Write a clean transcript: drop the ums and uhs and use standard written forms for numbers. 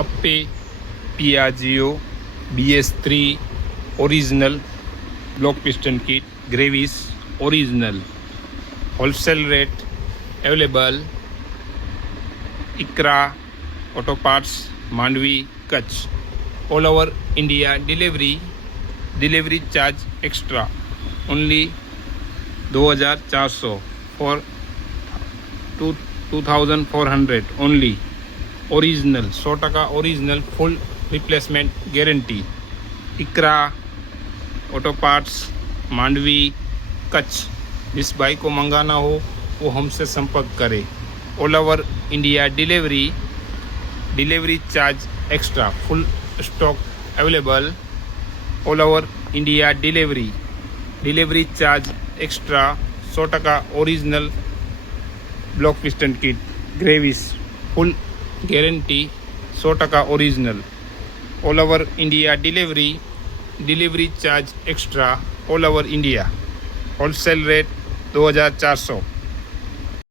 Appe Piaggio BS3 original block piston kit Greaves original wholesale rate available Iqra auto parts Mandvi Kutch all over India delivery charge extra only 2400 for 2400 only original 100% original full replacement guarantee Iqra auto parts Mandvi Kutch. जिस भाई को मंगाना हो वो हमसे संपर्क करे। All over India delivery charge extra full stock available all over India delivery charge extra 100% original block piston kit Greaves full guarantee 100% original all over India delivery charge extra all over India wholesale rate 2400।